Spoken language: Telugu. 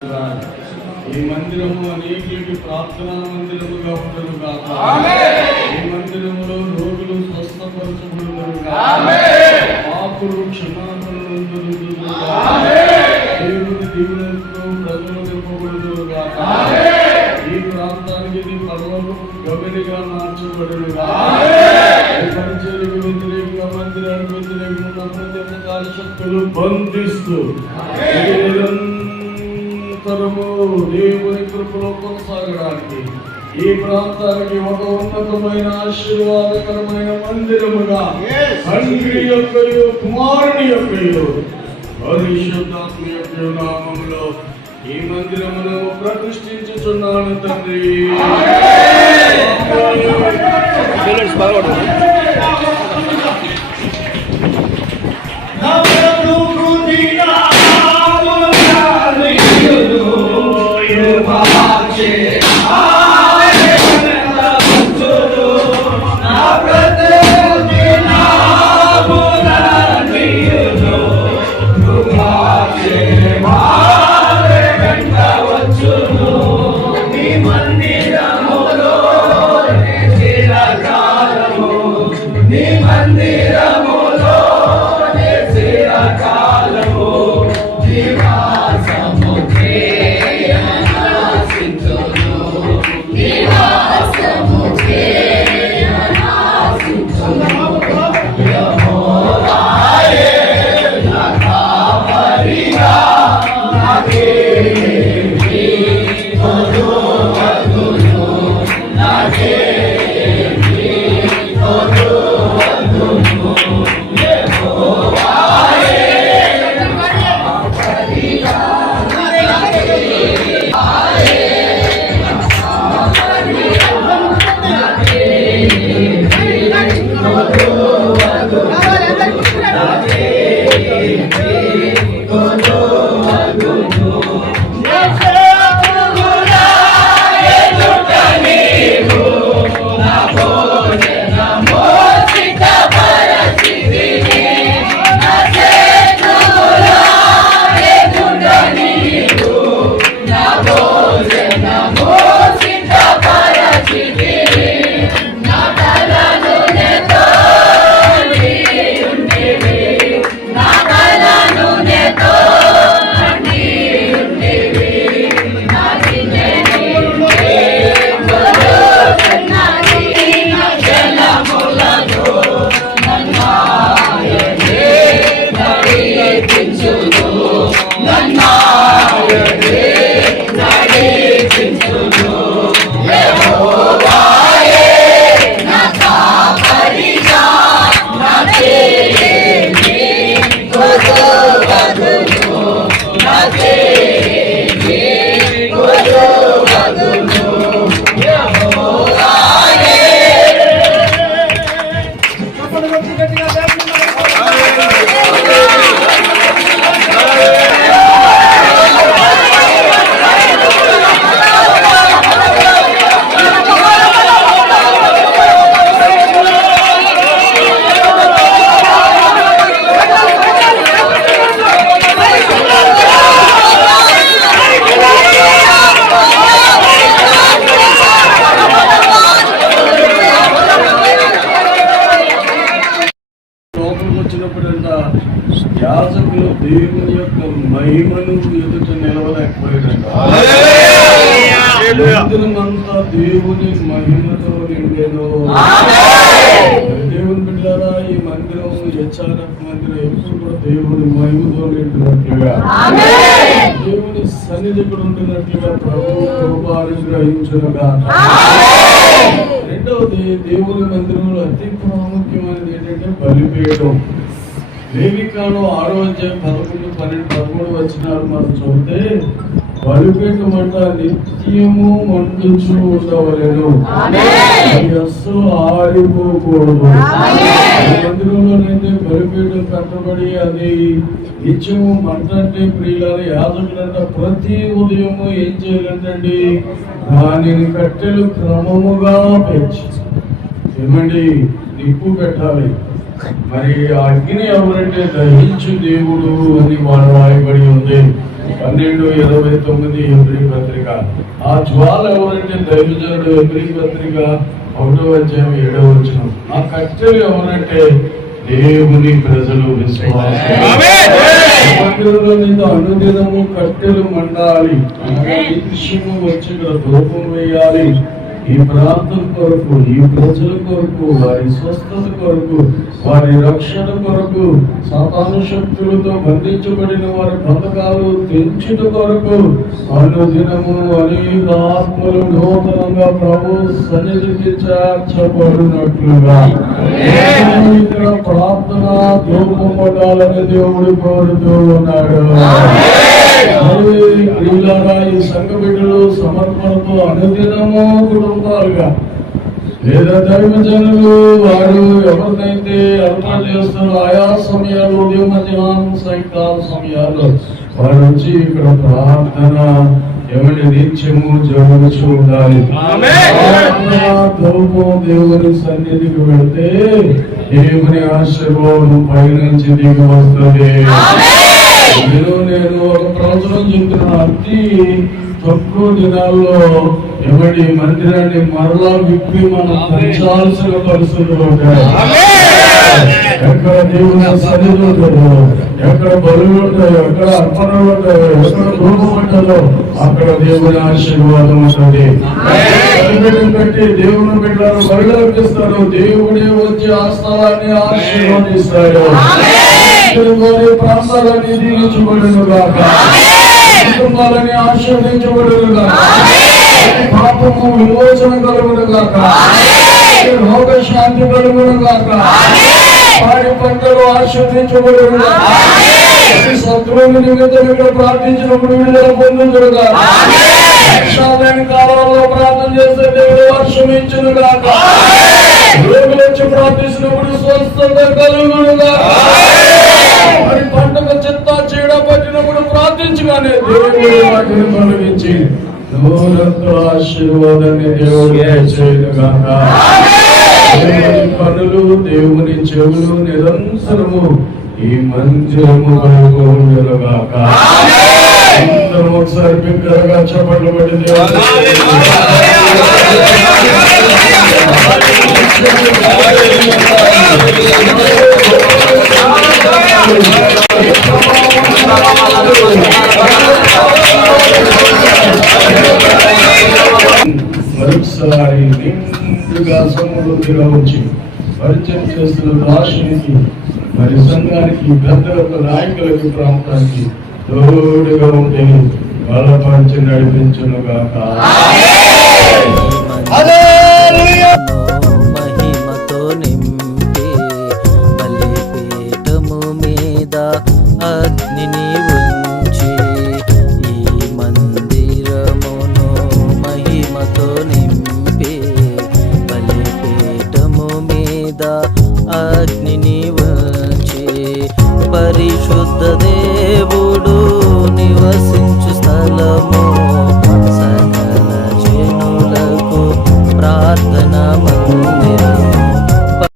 ఈ మందిరము అనేకులకి ప్రార్థనా మందిరముగా ఉండదు కాక. ఈ మందిరములో రోగులు స్వస్థపరచబడుదురు కాక. పాపులు క్షమాపణలు పొందుదురు కాక. దేవుని దీవెనలతో ప్రజలు నింపబడుదురు కాక. ఈ ప్రాంతానికి ఇది పర్వతం గమనిగా మార్చబడును కాక. ఈ పరిచర్యకు వ్యతిరేకంగా మందిరానికి వ్యతిరేకంగా ప్రతి రకాల శక్తులు బంధిస్తూ దేవుని కృపలో కొనసాగడానికి ఈ ప్రాంతానికి ఒక ఉన్నతమైన ఆశీర్వాదకరమైన మందిరముగా తండ్రి యొక్కయు కుమారుని యొక్కయు పరిశుద్ధాత్మ యొక్క నామములో ఈ మందిరమును ప్రతిష్ఠించుచున్నాను తండ్రి. యాజకులు దేవుని యొక్క మహిమను ఎదుట నిలవలేకపోయారంతా దేవుని మహిమతో నిండెను. దేవుని బిడ్డలారా, ఈ మందిరం హెచ్ఆర్ఎఫ్ మందిరం ఎప్పుడు కూడా దేవుని మహిమతో నిండినట్లుగా దేవుని సన్నిధి కూడా ఉంటున్నట్లుగా ప్రభువు కృప అనుగ్రహించునుగా. రెండవది, దేవుని మందిరంలో అతి ప్రాముఖ్యమైనది ఏంటంటే బలిపీఠం. లేవికాండం 6వ అధ్యాయం 11, 12, 13 వచనాలు మనం చూస్తే బలిపీఠం అంట నిత్యము మండుచు ఉండవలెను, అది అస్సలు ఆరిపోకూడదు. మందిరంలోనైతే బలిపీఠం కట్టబడి అది నిత్యము మంట అంటే ప్రియులారా, యాజకులంట ప్రతి ఉదయము ఏం చేయాలంటండి, దానిని కట్టెలు క్రమముగా పెంచి ఏమండి నిప్పు పెట్టాలి. మరి ఆ అగ్ని ఎవరంటే దహించు దేవుడు అని వాడు రాయబడి ఉంది. 12:29 హెబ్రీ పత్రిక. ఆ జ్వాల ఎవరంటే దైవజనుడు. హెబ్రీ పత్రిక 1:7 ఆ కట్టెలు ఎవరంటే దేవుని ప్రజలు, విశ్వాసం. మందిరంలో మీద అనుదినము కట్టెలు మండాలి, విషయము వచ్చి ఇక్కడ ధూపం వేయాలి. ఈ ప్రాంతం కొరకు, ఈ ప్రజల కొరకు, వారి స్వస్థత కొరకు, వారి రక్షణ కొరకు, సాతాను శక్తులతో బంధించబడిన వారి బంధకాలు తెంచుట కొరకు అనుదినము అనేక ఆత్మలు నూతనంగా ప్రభు సన్నిధికి చేర్చబడినట్లుగా ఇక్కడ ప్రార్థన ధూపం పడాలని దేవుడు కోరుతూ ఉన్నాడు. ఈ సంఘ బిడ్డలు సమర్పణతో అనుదినము కుటుంబాలుగా లేదా దైవజనులు వారు ఎవరినైతే ఏర్పాటు చేస్తారో ఆయా సమయాలు, ఉదయం, మధ్యాహ్నం, సాయంకాల సమయాల్లో వారు వచ్చి ఇక్కడ ప్రార్థన ఎవరి నిత్యము జరుగుతూ ఉండాలి. దేవుని సన్నిధికి వెళ్తే దేవుని ఆశీర్వాదం పైనుంచి దిగి వస్తుంది. నేను ఒక ప్రవచనం చెప్తున్నా, అతి తక్కువ దినాల్లో ఎవరి మందిరాన్ని మరలా విప్పి మనం పెంచాల్సిన పరిస్థితులు ఉంటాయి. ఎక్కడ దేవుని సన్నిధి ఉంటుందో, ఎక్కడ బలులు ఉంటాయో, ఎక్కడ అర్పణలు ఉంటాయో, ఎక్కడ ధూపం ఉంటుందో అక్కడ దేవుని ఆశీర్వాదం ఉంటుంది. కట్టి దేవుని బిడ్డలను బయలుపిస్తారు. దేవుడే వచ్చి ఆ స్థలాన్ని ఆశీర్వదిస్తాడు. ప్రాంతాలన్నీ దీవించబడును గాక, కుటుంబాలని ఆశీర్వదించబడును గాక, పాపము విమోచన కలుగును గాక, రోగ శాంతి కలుగును గాక, పాడి పంటలు ఆశీర్వదించబడును గాక, శత్రువుని నిమిత్తం ఇక్కడ ప్రార్థించినప్పుడు విడుదల పొందుదురు గాక, వర్షాలైన కాలంలో ప్రార్థన చేస్తే దేవుడు వర్షం ఇచ్చును గాక, రోగులు వచ్చి ప్రార్థించినప్పుడు స్వస్థత కలుగును గాక, మరి పంటకు చెత్త చీడ పట్టినప్పుడు ప్రార్థించగానే దేవుడు వాటిని తొలగించి నూరంతో ఆశీర్వాదాన్ని దేవుడు చేయను గాక. దేవుని కనులు, దేవుని చెవులు నిరంతరము ఈ మందిరము వైపు ఉండును గాక. అందరూ ఒకసారి బిగ్గరగా చప్పట్లు పడి మరొకసారి నిండుగా సమృద్ధిగా వచ్చి పరిచయం చేస్తున్న రాష్ట్రానికి, మరి సంఘానికి, పెద్దలకు, నాయకులకి, ప్రాంతానికి తోడుగా ఉంటే బలపరిచి నడిపించును గాక. మహిమతో నింపే బలిపీఠము మీద అగ్నిని ఉంచి ఈ మందిరమును మహిమతో నింపే బలిపీఠము మీద అగ్నిని ఉంచి పరిశుద్ధ